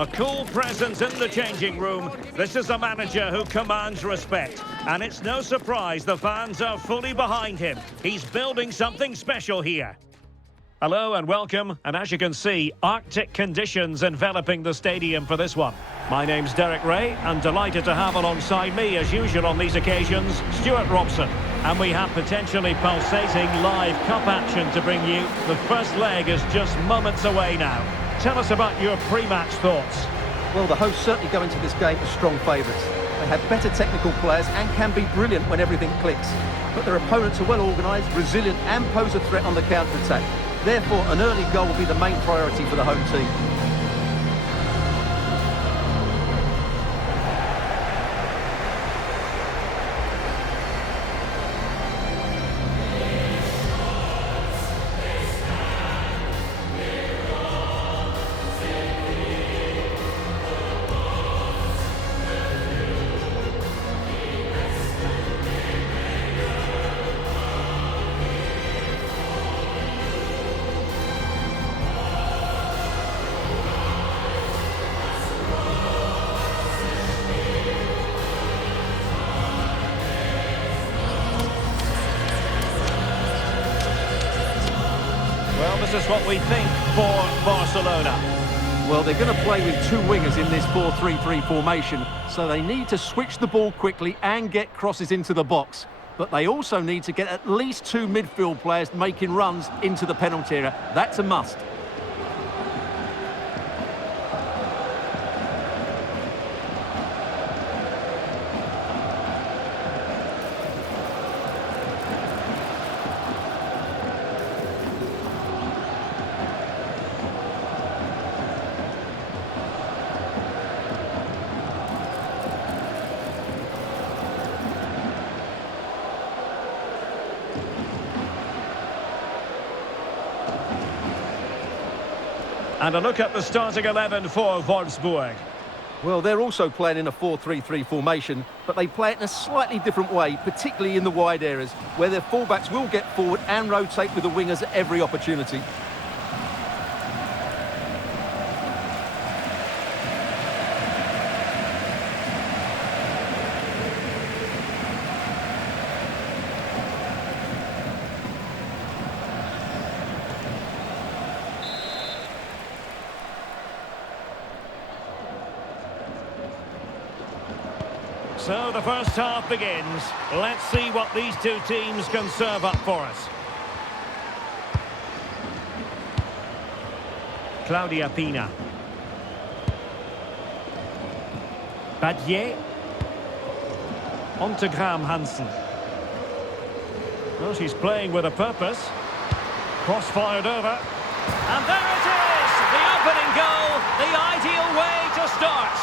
A cool presence in the changing room. This is a manager who commands respect. And it's no surprise the fans are fully behind him. He's building something special here. Hello and welcome, and as you can see, Arctic conditions enveloping the stadium for this one. My name's Derek Ray, and delighted to have alongside me, as usual on these occasions, Stuart Robson. And we have potentially pulsating live cup action to bring you. The first leg is just moments away now. Tell us about your pre-match thoughts. Well, the hosts certainly go into this game as strong favourites. They have better technical players and can be brilliant when everything clicks. But their opponents are well organised, resilient and pose a threat on the counter-attack. Therefore, an early goal will be the main priority for the home team. Well, this is what we think for Barcelona. Well, they're going to play with two wingers in this 4-3-3 formation, so they need to switch the ball quickly and get crosses into the box. But they also need to get at least two midfield players making runs into the penalty area. That's a must. And a look at the starting 11 for Wolfsburg. Well, they're also playing in a 4-3-3 formation, but they play it in a slightly different way, particularly in the wide areas, where their fullbacks will get forward and rotate with the wingers at every opportunity. So the first half begins. Let's see what these two teams can serve up for us. Claudia Pina. Badier. On to Graham Hansen. Well, she's playing with a purpose. Cross fired over. And there it is! The opening goal, the ideal way to start.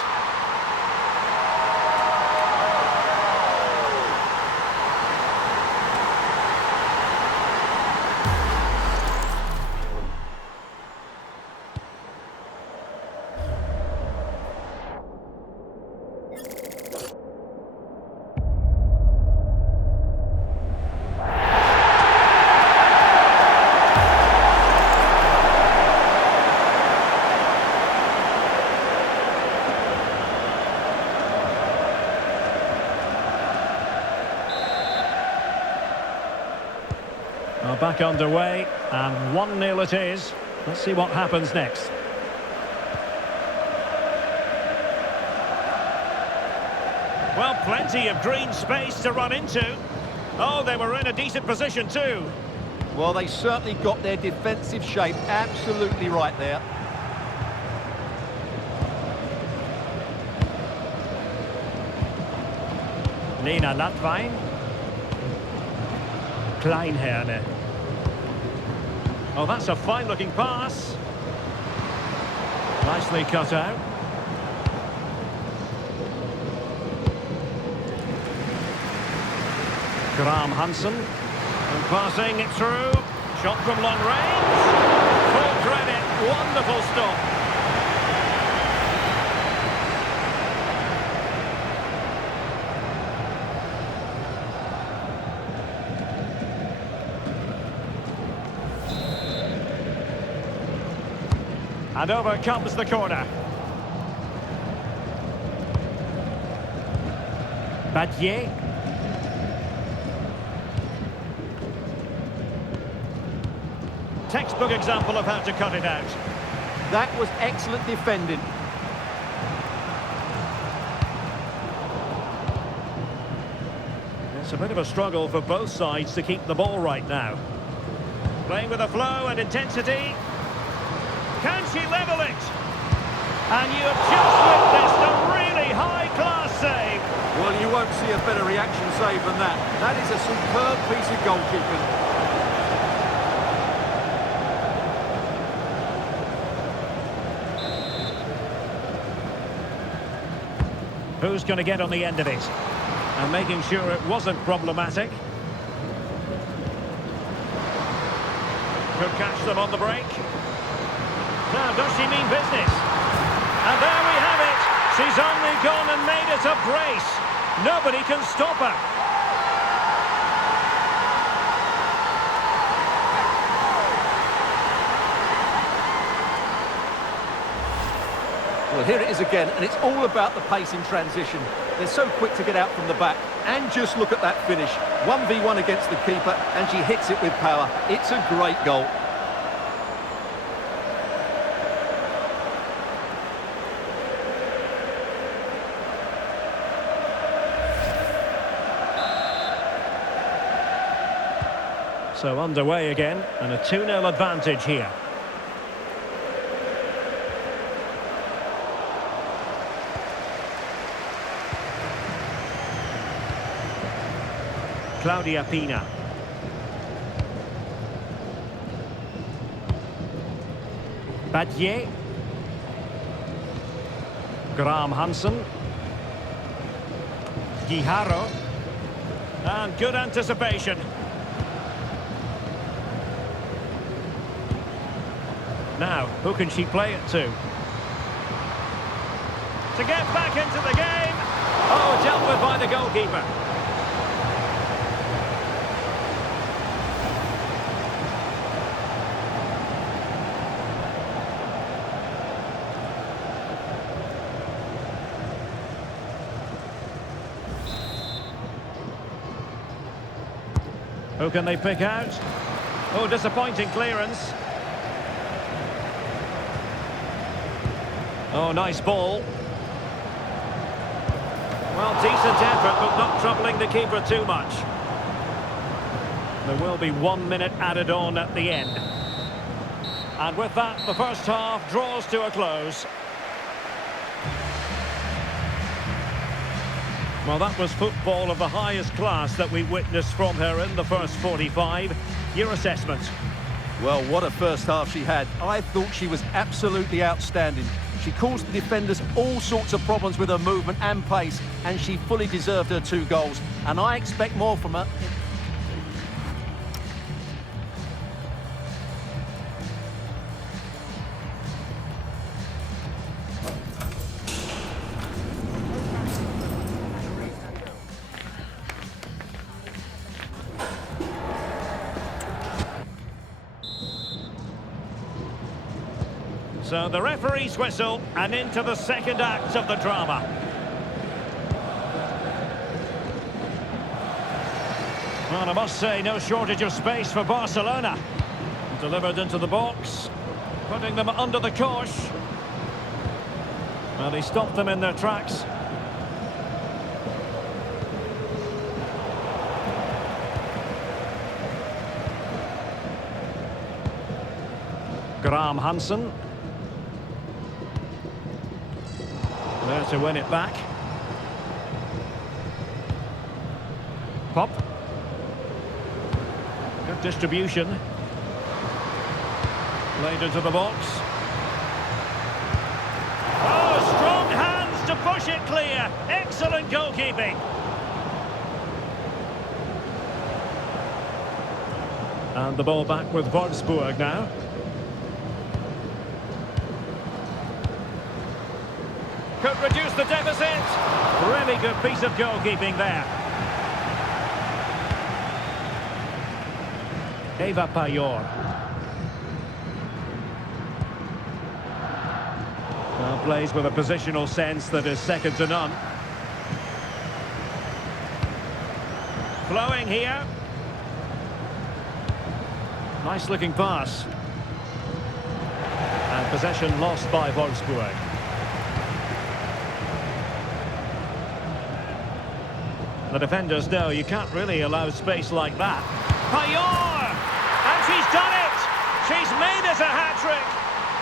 Well, back underway, and 1-0 it is. Let's see what happens next. Well, plenty of green space to run into. Oh, they were in a decent position too. Well, they certainly got their defensive shape absolutely right there. Lena Latwein. Kleinherne. Oh, that's a fine-looking pass. Nicely cut out. Graham Hansen. And passing it through. Shot from long range. Full credit. Wonderful stop. And over comes the corner. Badier. Textbook example of how to cut it out. That was excellent defending. It's a bit of a struggle for both sides to keep the ball right now. Playing with a flow and intensity. Can she level it? And you have just witnessed a really high-class save. Well, you won't see a better reaction save than that. That is a superb piece of goalkeeping. Who's going to get on the end of it? And making sure it wasn't problematic. Could catch them on the break. Now, does she mean business? And there we have it. She's only gone and made it a brace. Nobody can stop her. Well, here it is again, and it's all about the pace in transition. They're so quick to get out from the back. And just look at that finish. 1v1 against the keeper, and she hits it with power. It's a great goal. So underway again, and a 2-0 advantage here. Claudia Pina. Badier. Graham Hansen. Guijarro. And good anticipation. Now, who can she play it to? To get back into the game. Oh, dealt with by the goalkeeper. Who can they pick out? Oh, disappointing clearance. Oh, nice ball. Well, decent effort, but not troubling the keeper too much. There will be 1 minute added on at the end. And with that, the first half draws to a close. Well, that was football of the highest class that we witnessed from her in the first 45. Your assessment? Well, what a first half she had. I thought she was absolutely outstanding. She caused the defenders all sorts of problems with her movement and pace, and she fully deserved her 2 goals. And I expect more from her. So the referee's whistle, and into the second act of the drama. Well, I must say, no shortage of space for Barcelona. Delivered into the box, putting them under the cosh. Well, he stopped them in their tracks. Graham Hansen. There to win it back. Pop. Good distribution. Laid into the box. Oh, strong hands to push it clear. Excellent goalkeeping. And the ball back with Wolfsburg now. Could reduce the deficit. Really good piece of goalkeeping there. Eva Payor. Well, plays with a positional sense that is second to none. Flowing here. Nice looking pass. And possession lost by Wolfsburg. The defenders know you can't really allow space like that. Payor! And she's done it! She's made it a hat-trick!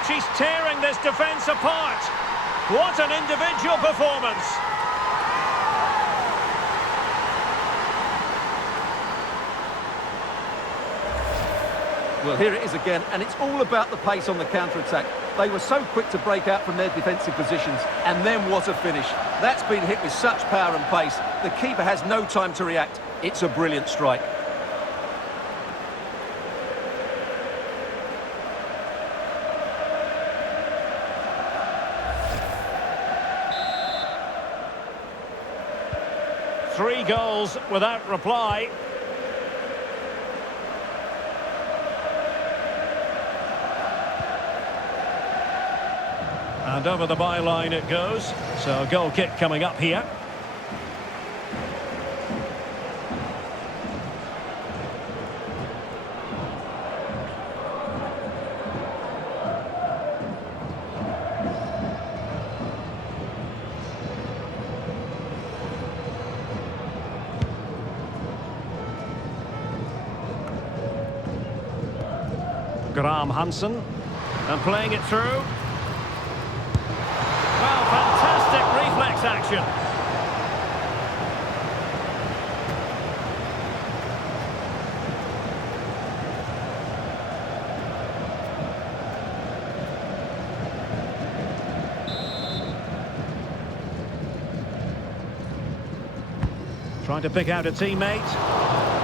She's tearing this defence apart! What an individual performance! Well, here it is again, and it's all about the pace on the counter-attack. They were so quick to break out from their defensive positions, and then what a finish. That's been hit with such power and pace. The keeper has no time to react. It's a brilliant strike. Three goals without reply. And over the byline it goes. So a goal kick coming up here. Graham Hansen, and playing it through. Well, fantastic reflex action. Trying to pick out a teammate.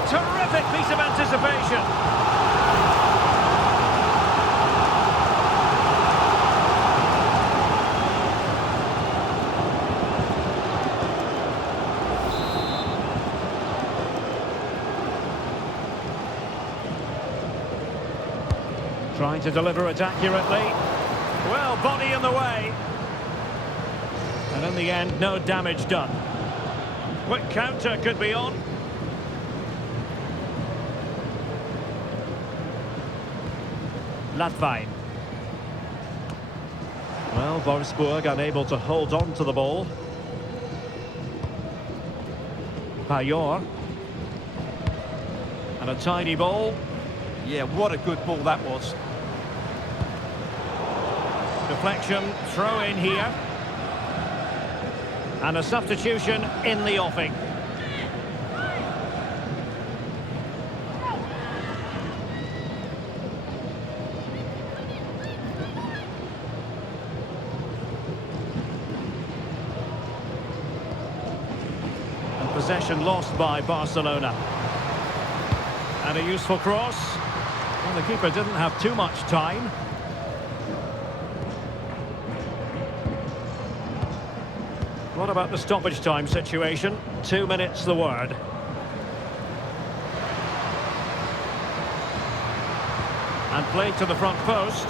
Terrific piece of anticipation. Trying to deliver it accurately. Well, body in the way. And in the end, no damage done. Quick counter could be on. Latvain. Well, Wolfsburg unable to hold on to the ball. Payor. And a tidy ball. Yeah, what a good ball that was. Deflection, throw in here. And a substitution in the offing. And possession lost by Barcelona. And a useful cross. Well, the keeper didn't have too much time. What about the stoppage time situation? 2 minutes the word. And played to the front post.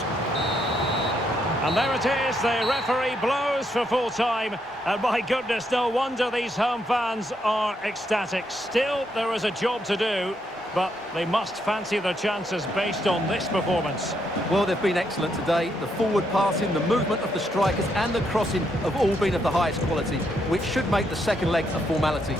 And there it is, the referee blows for full time. And my goodness, no wonder these home fans are ecstatic. Still, there is a job to do, but they must fancy their chances based on this performance. Well, they've been excellent today. The forward passing, the movement of the strikers and the crossing have all been of the highest quality, which should make the second leg a formality.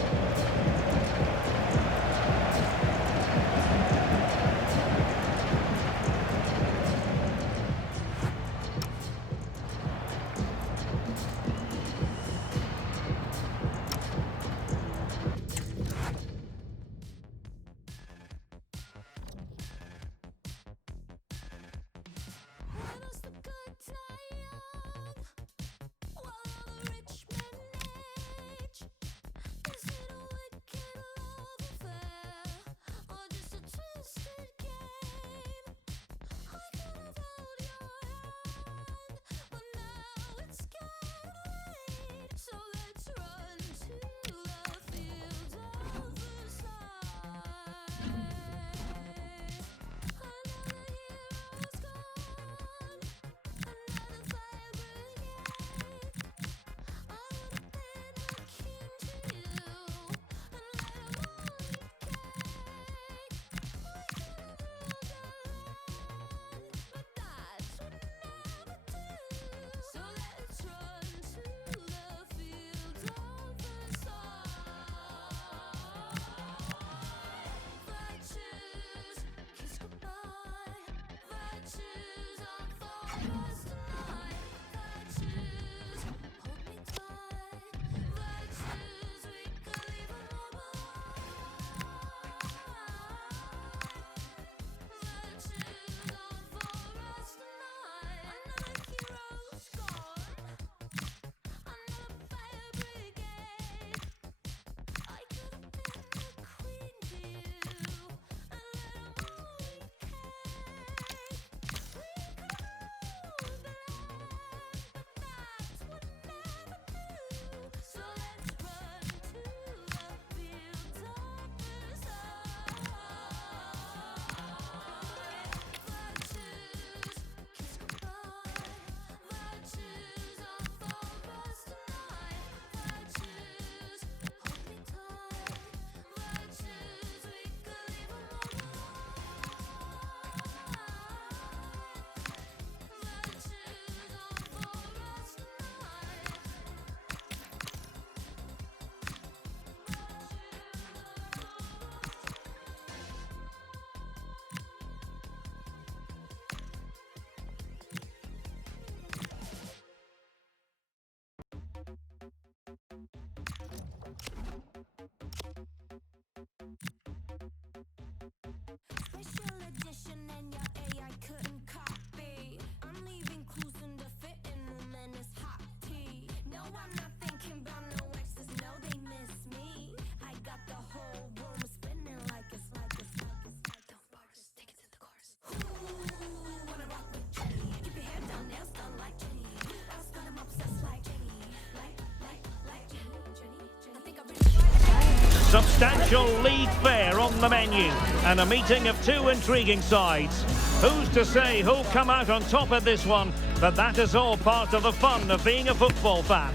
Substantial league fare on the menu and a meeting of two intriguing sides. Who's to say who'll come out on top of this one, but that is all part of the fun of being a football fan.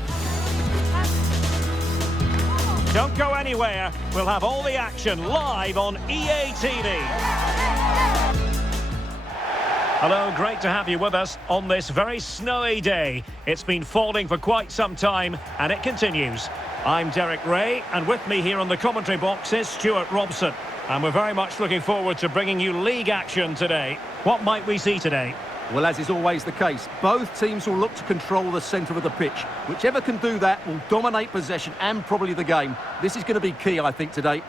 Don't go anywhere. We'll have all the action live on EA TV. Hello, great to have you with us on this very snowy day. It's been falling for quite some time, and it continues. I'm Derek Ray, and with me here on the commentary box is Stuart Robson. And we're very much looking forward to bringing you league action today. What might we see today? Well, as is always the case, both teams will look to control the centre of the pitch. Whichever can do that will dominate possession and probably the game. This is going to be key, I think, today.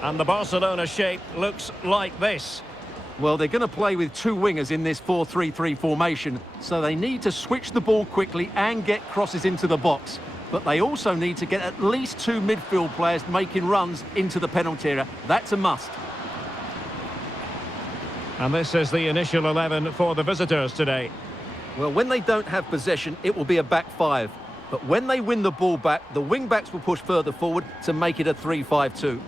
And the Barcelona shape looks like this. Well, they're going to play with two wingers in this 4-3-3 formation, so they need to switch the ball quickly and get crosses into the box. But they also need to get at least two midfield players making runs into the penalty area. That's a must. And this is the initial 11 for the visitors today. Well, when they don't have possession, it will be a back five. But when they win the ball back, the wing-backs will push further forward to make it a 3-5-2.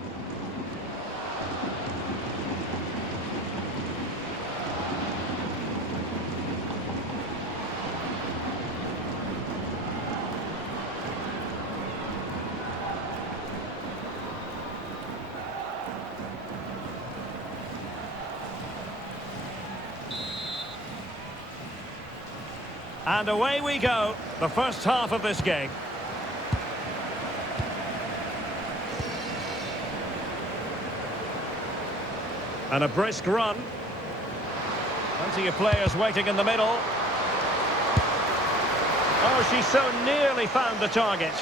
And away we go, the first half of this game. And a brisk run. Plenty of players waiting in the middle. Oh, she so nearly found the target.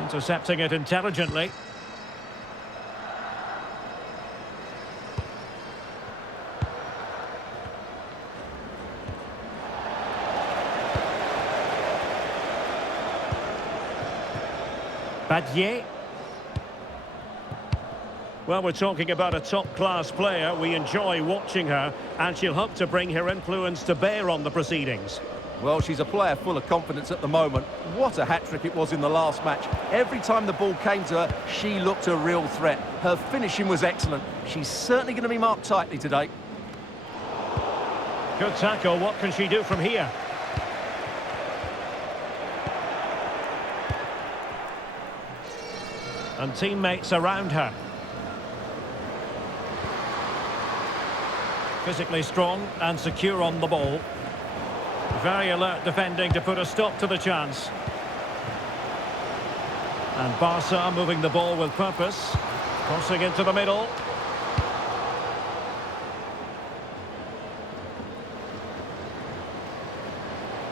Intercepting it intelligently. Badier. Well, we're talking about a top-class player. We enjoy watching her, and she'll hope to bring her influence to bear on the proceedings. Well, she's a player full of confidence at the moment. What a hat-trick it was in the last match. Every time the ball came to her, she looked a real threat. Her finishing was excellent. She's certainly going to be marked tightly today. Good tackle. What can she do from here? And teammates around her. Physically strong and secure on the ball. Very alert defending to put a stop to the chance. And Barca moving the ball with purpose. Crossing into the middle.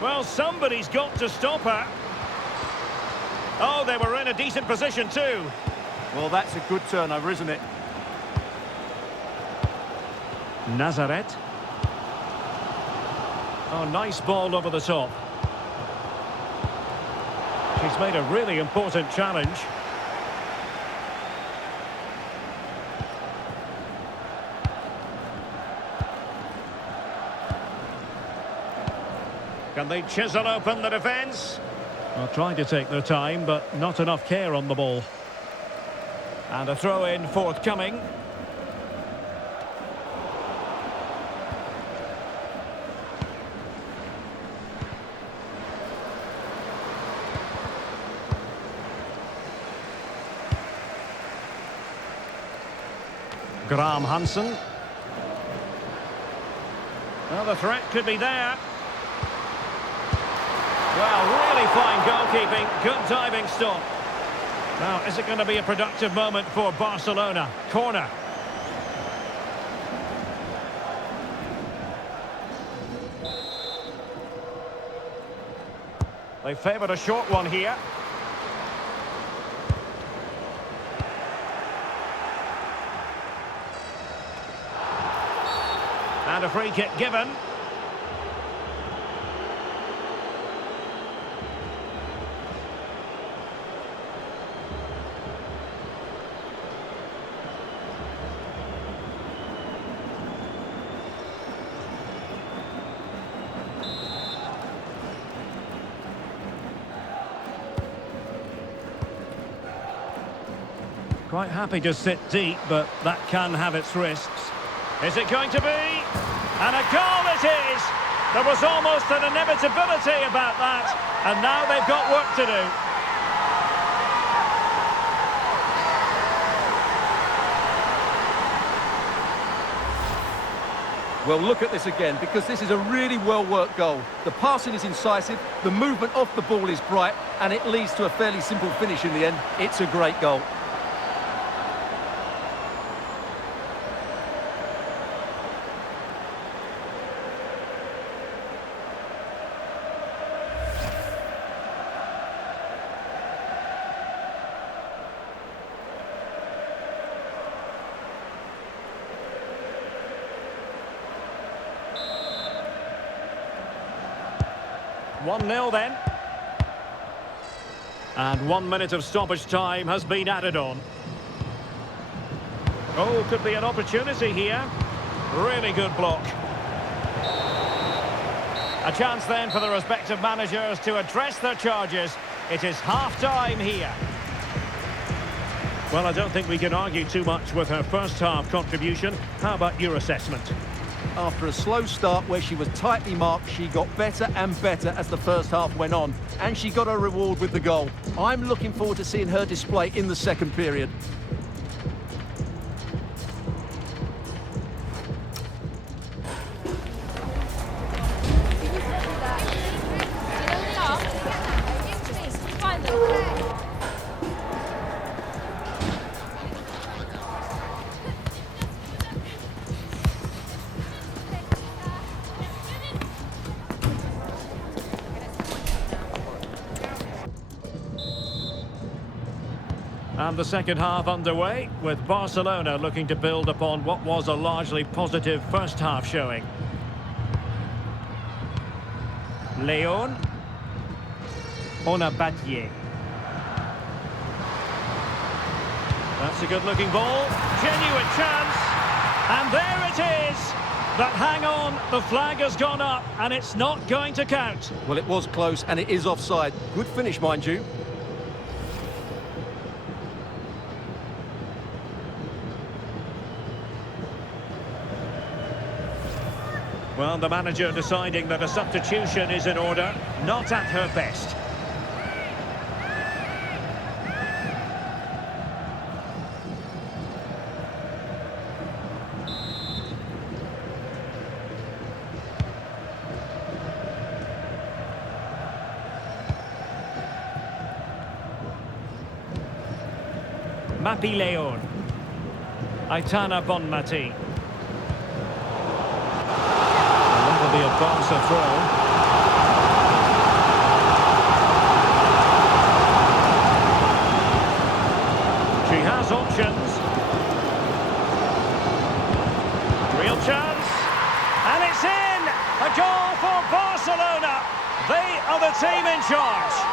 Well, somebody's got to stop her. Oh, they were in a decent position too. Well, that's a good turnover, isn't it? Nazareth. Oh, nice ball over the top. She's made a really important challenge. Can they chisel open the defence? Well, trying to take their time, but not enough care on the ball. And a throw-in forthcoming. Graham Hansen. Well, the threat could be there. Well, really fine goalkeeping. Good diving stop. Now, is it going to be a productive moment for Barcelona? Corner. They favoured a short one here. And a free kick given. Quite happy to sit deep, but that can have its risks. Is it going to be? And a goal it is! There was almost an inevitability about that, and now they've got work to do. Well, look at this again, because this is a really well-worked goal. The passing is incisive, the movement off the ball is bright, and it leads to a fairly simple finish in the end. It's a great goal. One 0 then. And 1 minute of stoppage time has been added on. Oh, could be an opportunity here. Really good block. A chance then for the respective managers to address their charges. It is half-time here. Well, I don't think we can argue too much with her first half contribution. How about your assessment? After a slow start where she was tightly marked, she got better and better as the first half went on, and she got her reward with the goal. I'm looking forward to seeing her display in the second period. And the second half underway, with Barcelona looking to build upon what was a largely positive first half showing. Leon. Onabatier. That's a good-looking ball. Genuine chance. And there it is. But hang on, the flag has gone up, and it's not going to count. Well, it was close, and it is offside. Good finish, mind you. Well, the manager deciding that a substitution is in order, not at her best. Mapi Leon. Aitana Bonmati. Be a Barca throw. She has options. Real chance. And it's in! A goal for Barcelona. They are the team in charge.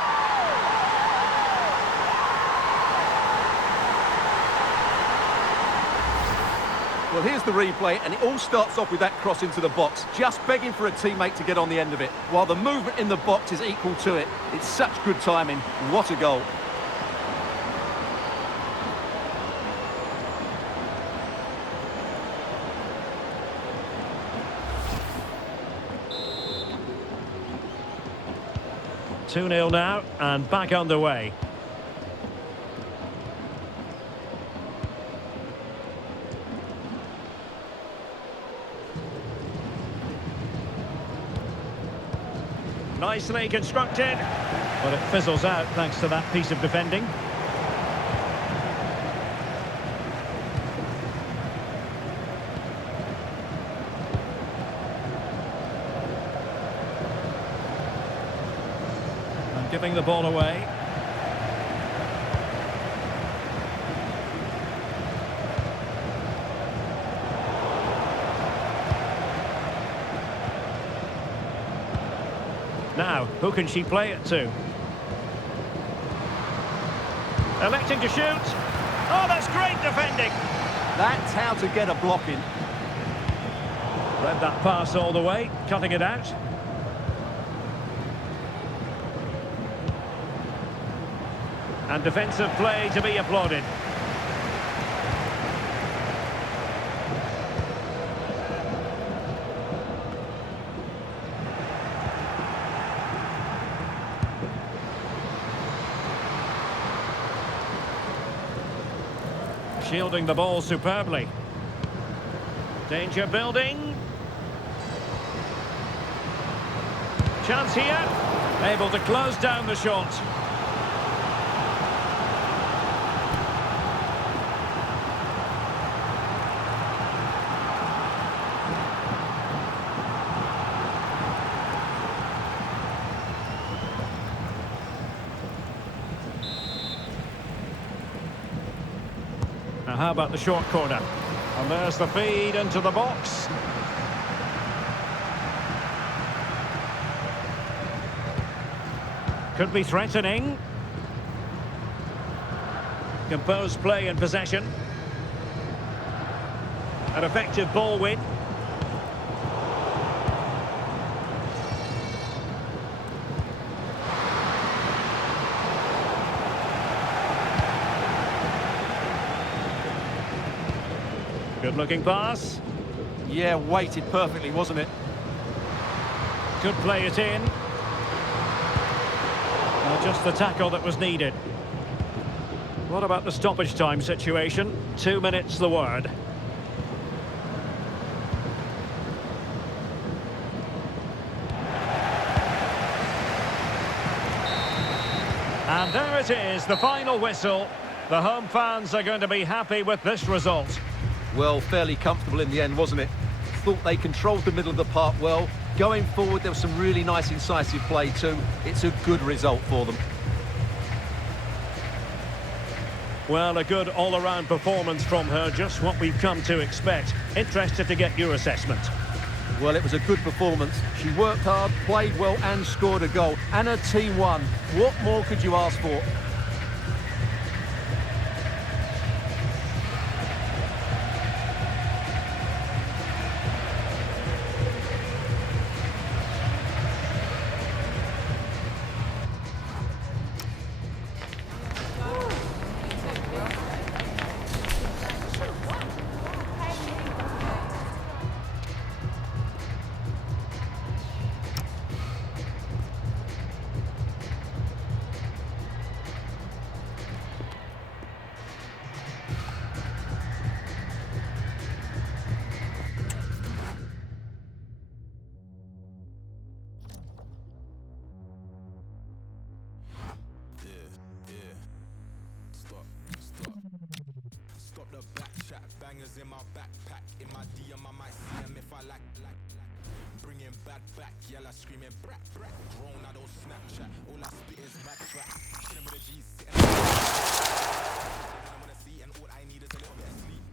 Well, here's the replay, and it all starts off with that cross into the box, just begging for a teammate to get on the end of it, while the movement in the box is equal to it. It's such good timing. What a goal. Two 2-0 now, and back underway. Nicely constructed. But it fizzles out thanks to that piece of defending. And giving the ball away. Now, who can she play it to? Electing to shoot. Oh, that's great defending. That's how to get a block in. Read that pass all the way, cutting it out. And defensive play to be applauded. Shielding the ball superbly. Danger building. Chance here. Able to close down the shot. Now how about the short corner? And there's the feed into the box. Could be threatening. Composed play and possession. An effective ball win. Good looking pass. Yeah, weighted perfectly, wasn't it? Could play it in. Just the tackle that was needed. What about the stoppage time situation? 2 minutes the word. And there it is, the final whistle. The home fans are going to be happy with this result. Well, fairly comfortable in the end, wasn't it? Thought they controlled the middle of the park well. Going forward, there was some really nice incisive play too. It's a good result for them. Well, a good all-around performance from her, just what we've come to expect. Interested to get your assessment. Well, it was a good performance. She worked hard, played well and scored a goal. And her team won. What more could you ask for? Bangers in my backpack, in my DM I might see them if I like. Bringing bad back, yella screaming brat, brat. Grown, I don't Snapchat, all I spit is mad facts. Chillin' with the G's, sitting I wanna see, and all I need is a little bit of sleep.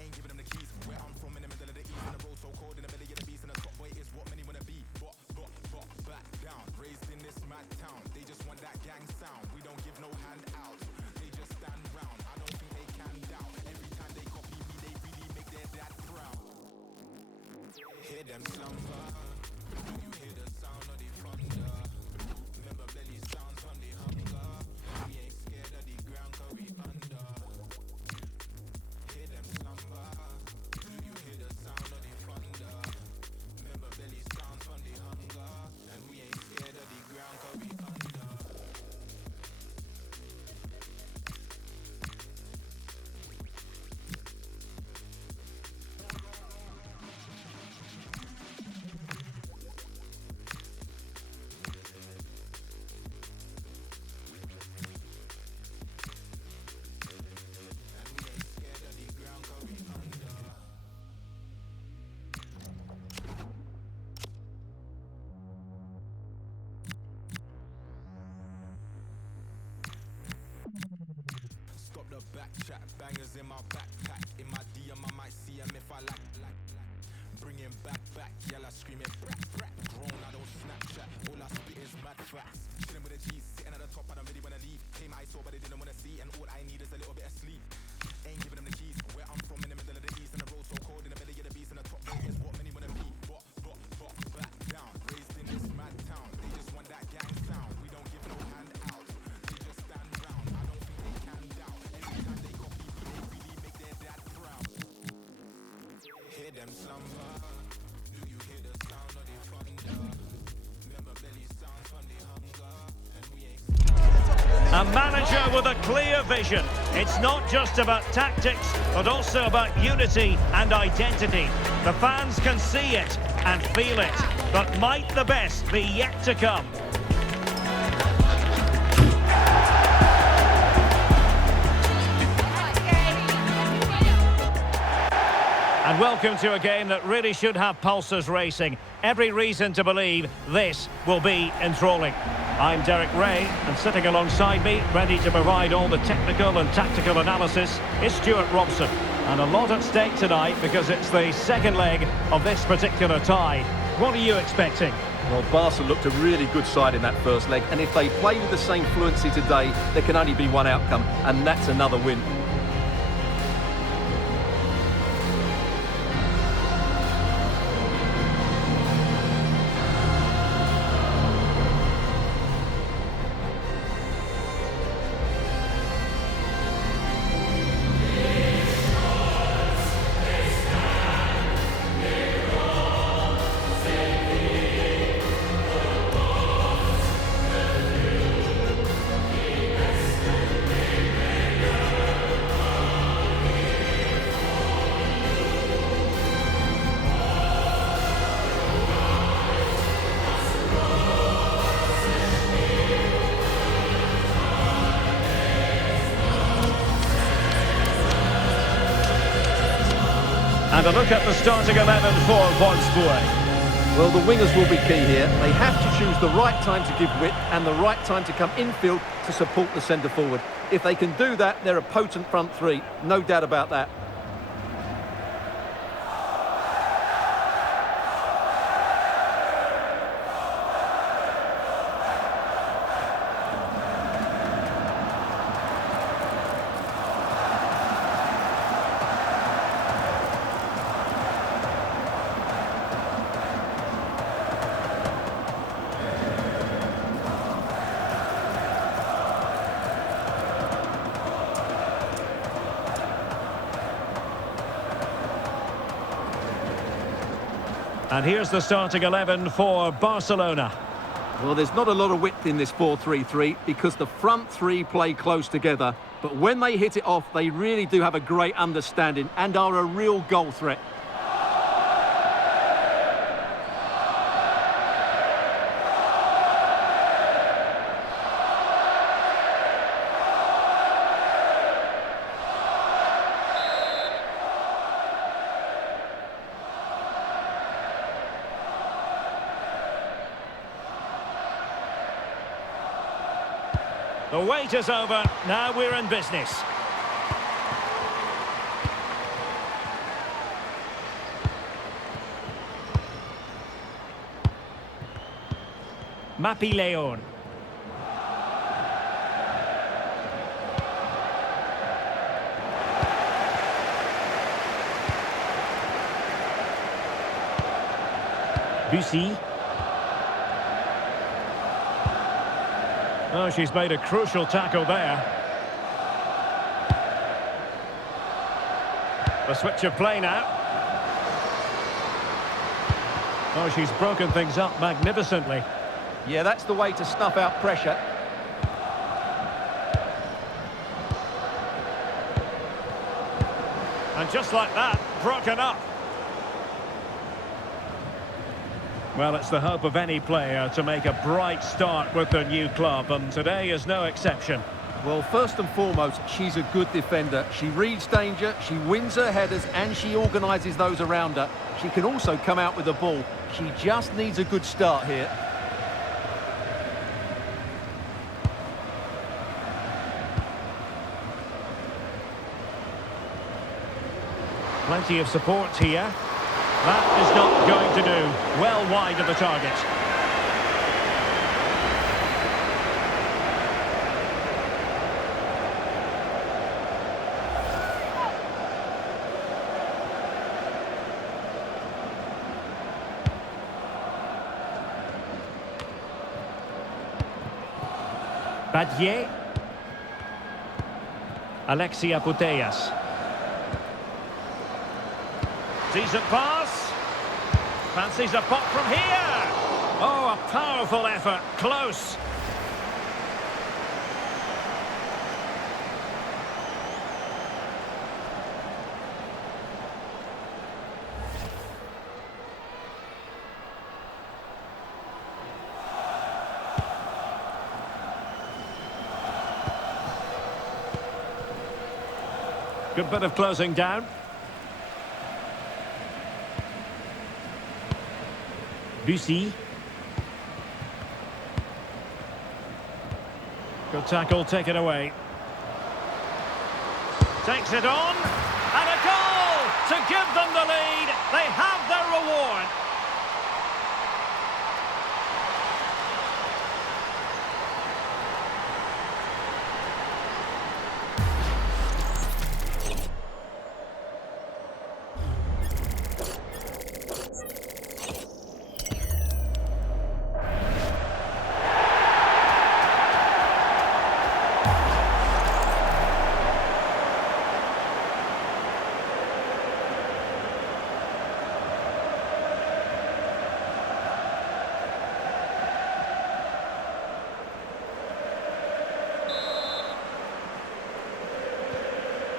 Ain't giving them the keys, where I'm from in the middle of the east, and the road so cold in the belly of the beast, and the top boy is what many wanna be. Back down, raised in this mad town, they just want that gang sound, we don't give no handouts, they just stand round, I don't think they can doubt, every time they copy me, they really make their dad proud. Hear them slumber, do you hear the sound of the thunder? Remember belly sounds from the hunger, we ain't scared of the ground cause we under. Hear them slumber, do you hear the sound of the thunder? Remember belly sounds from the hunger, and we ain't scared of the ground cause we under. back chat, bangers in my backpack. In my DM, I might see them if I like. Bringing back, yell, I screaming, brat, brat. Grown, I don't Snapchat. All I spit is mad facts. Chilling with the G's, sitting at the top, I don't really wanna leave. Came I saw, but they didn't wanna see, and all I need is a little bit of sleep. Ain't giving them the keys. Where I'm from, in the middle of the east, and the road so cold, in the belly of the beast, and the top rate is what many wanna be. Back down, raised in this mad town. They just want that gang sound. We don't give no handouts. They just stand round. I don't think they can doubt. Every time they copy me, they really make their dad proud. Hear them slumber. Do you hear the sound of the thunder? Remember belly sounds from the hunger. And we ain't. A manager with a clear vision. It's not just about tactics, but also about unity and identity. The fans can see it and feel it, but might the best be yet to come? And welcome to a game that really should have pulses racing. Every reason to believe this will be enthralling. I'm Derek Ray, and sitting alongside me, ready to provide all the technical and tactical analysis, is Stuart Robson. And a lot at stake tonight because it's the second leg of this particular tie. What are you expecting? Well, Barca looked a really good side in that first leg, and if they play with the same fluency today, there can only be one outcome, and that's another win. And a look at the starting 11 for Wolfsburg. Well, the wingers will be key here. They have to choose the right time to give width and the right time to come infield to support the centre forward. If they can do that, they're a potent front three. No doubt about that. And here's the starting 11 for Barcelona. Well, there's not a lot of width in this 4-3-3 because the front three play close together. But when they hit it off, they really do have a great understanding and are a real goal threat. The wait is over, now we're in business. Mapi Leon. Bussy. Oh, she's made a crucial tackle there. The switch of play now. Oh, she's broken things up magnificently. Yeah, that's the way to snuff out pressure. And just like that, broken up. Well, it's the hope of any player to make a bright start with their new club, and today is no exception. Well, first and foremost, she's a good defender. She reads danger, she wins her headers, and she organises those around her. She can also come out with the ball. She just needs a good start here. Plenty of support here. That is not going to do. Well wide of the target. Badier. Alexia Putellas. Decent pass. Fancies a pop from here. Oh, a powerful effort. Close. Good bit of closing down. Bussy. Good tackle, take it away. Takes it on. And a goal to give them the lead. They have their reward.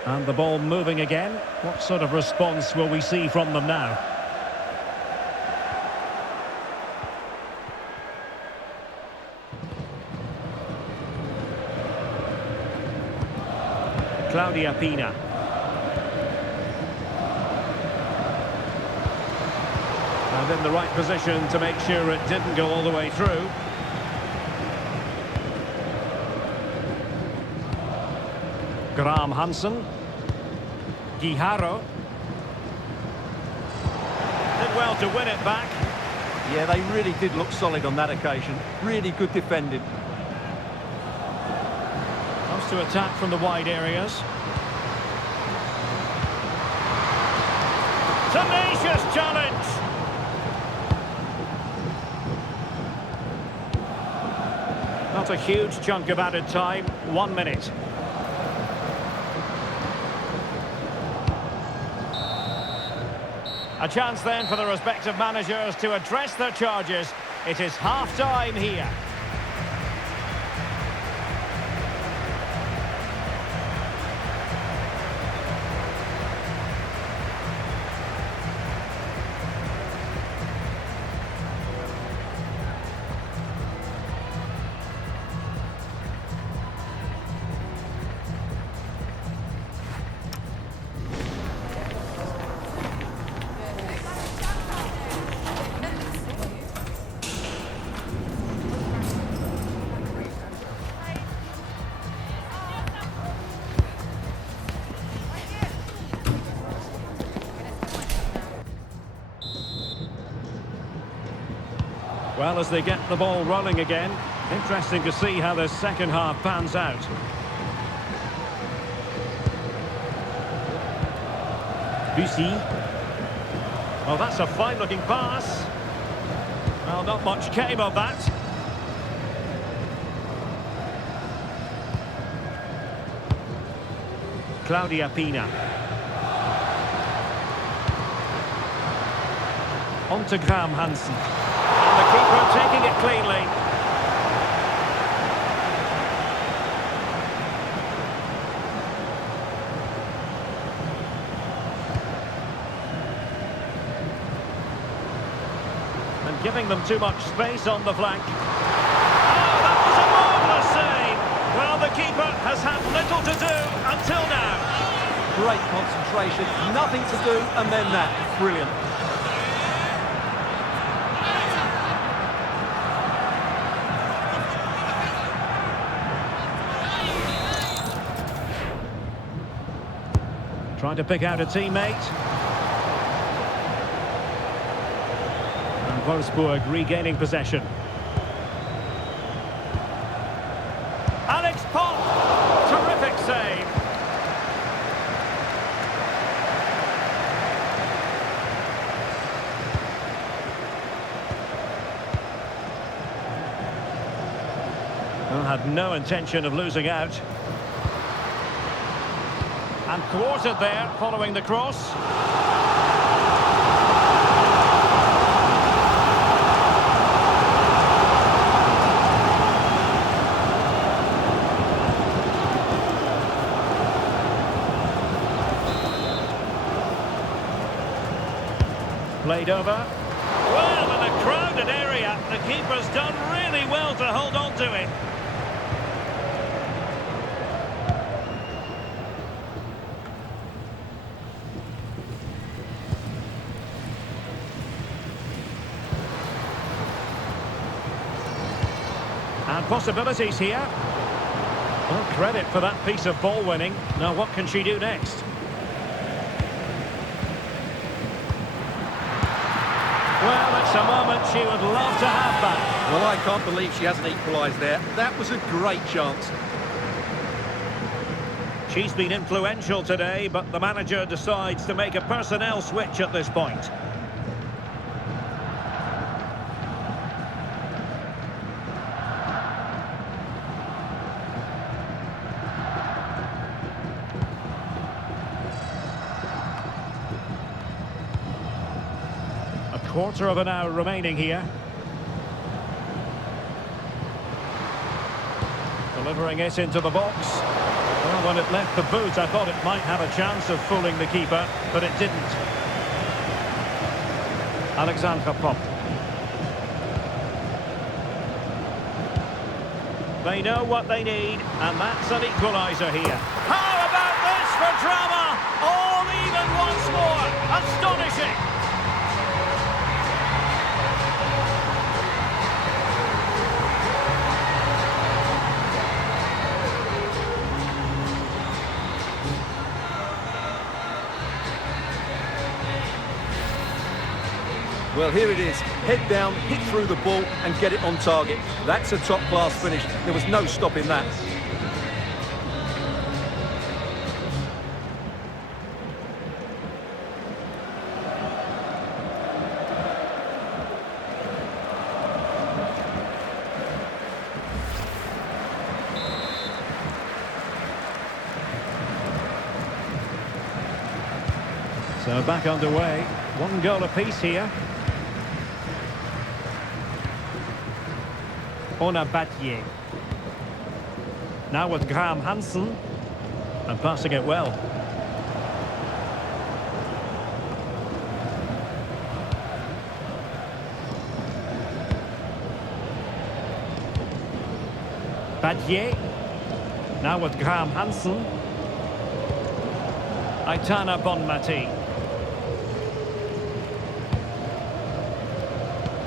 And the ball moving again. What sort of response will we see from them now? Claudia Pina. And in the right position to make sure it didn't go all the way through. Graham Hansen. Guijarro. Did well to win it back. Yeah, they really did look solid on that occasion. Really good defending. Comes to attack from the wide areas. Tenacious challenge. Not a huge chunk of added time. 1 minute. A chance then for the respective managers to address their charges. It is half-time here. Well, as they get the ball rolling again, interesting to see how the second half pans out. Bussy. Oh, that's a fine-looking pass. Well, not much came of that. Claudia Pina. On to Graham Hansen. And the keeper taking it cleanly. And giving them too much space on the flank. Oh, that was a marvellous save. Well, the keeper has had little to do until now. Great concentration, nothing to do, and then that. Brilliant. Trying to pick out a teammate. Wolfsburg regaining possession. Alex Pop! Terrific save. Well, had no intention of losing out. And thwarted there following the cross. Played over. Well, in a crowded area, the keeper's done really well to hold on to it. And possibilities here. Well, credit for that piece of ball winning. Now what can she do next? Well, it's a moment she would love to have back. Well, I can't believe she hasn't equalised there. That was a great chance. She's been influential today, but the manager decides to make a personnel switch at this point. Quarter of an hour remaining here. Delivering it into the box. Well, when it left the boot, I thought it might have a chance of fooling the keeper, but it didn't. Alexandra Pop. They know what they need, and that's an equaliser here. How about this for drama? All even once more. Astonishing. Well, here it is. Head down, hit through the ball and get it on target. That's a top-class finish. There was no stopping that. So back underway. One goal apiece here. Ona Battier. Now with Graham Hansen. And passing it well. Battier. Now with Graham Hansen. Aitana Bonmati.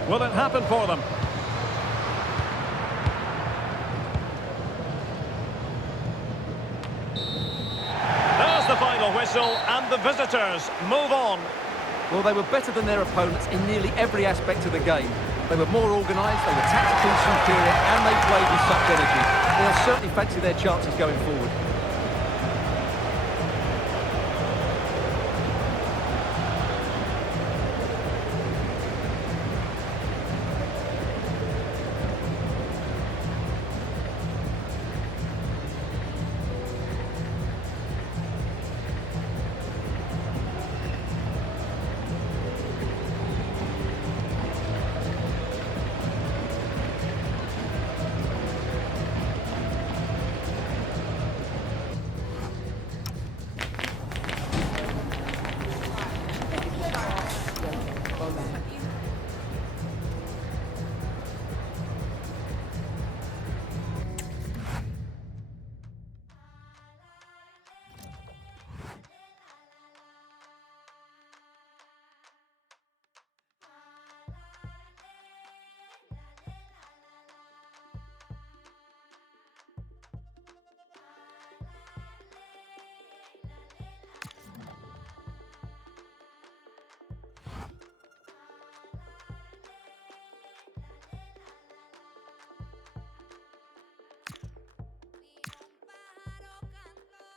Will it happen for them? There's the final whistle, and the visitors move on. Well, they were better than their opponents in nearly every aspect of the game. They were more organised, they were tactically superior, and they played with such energy. They'll certainly fancy their chances going forward.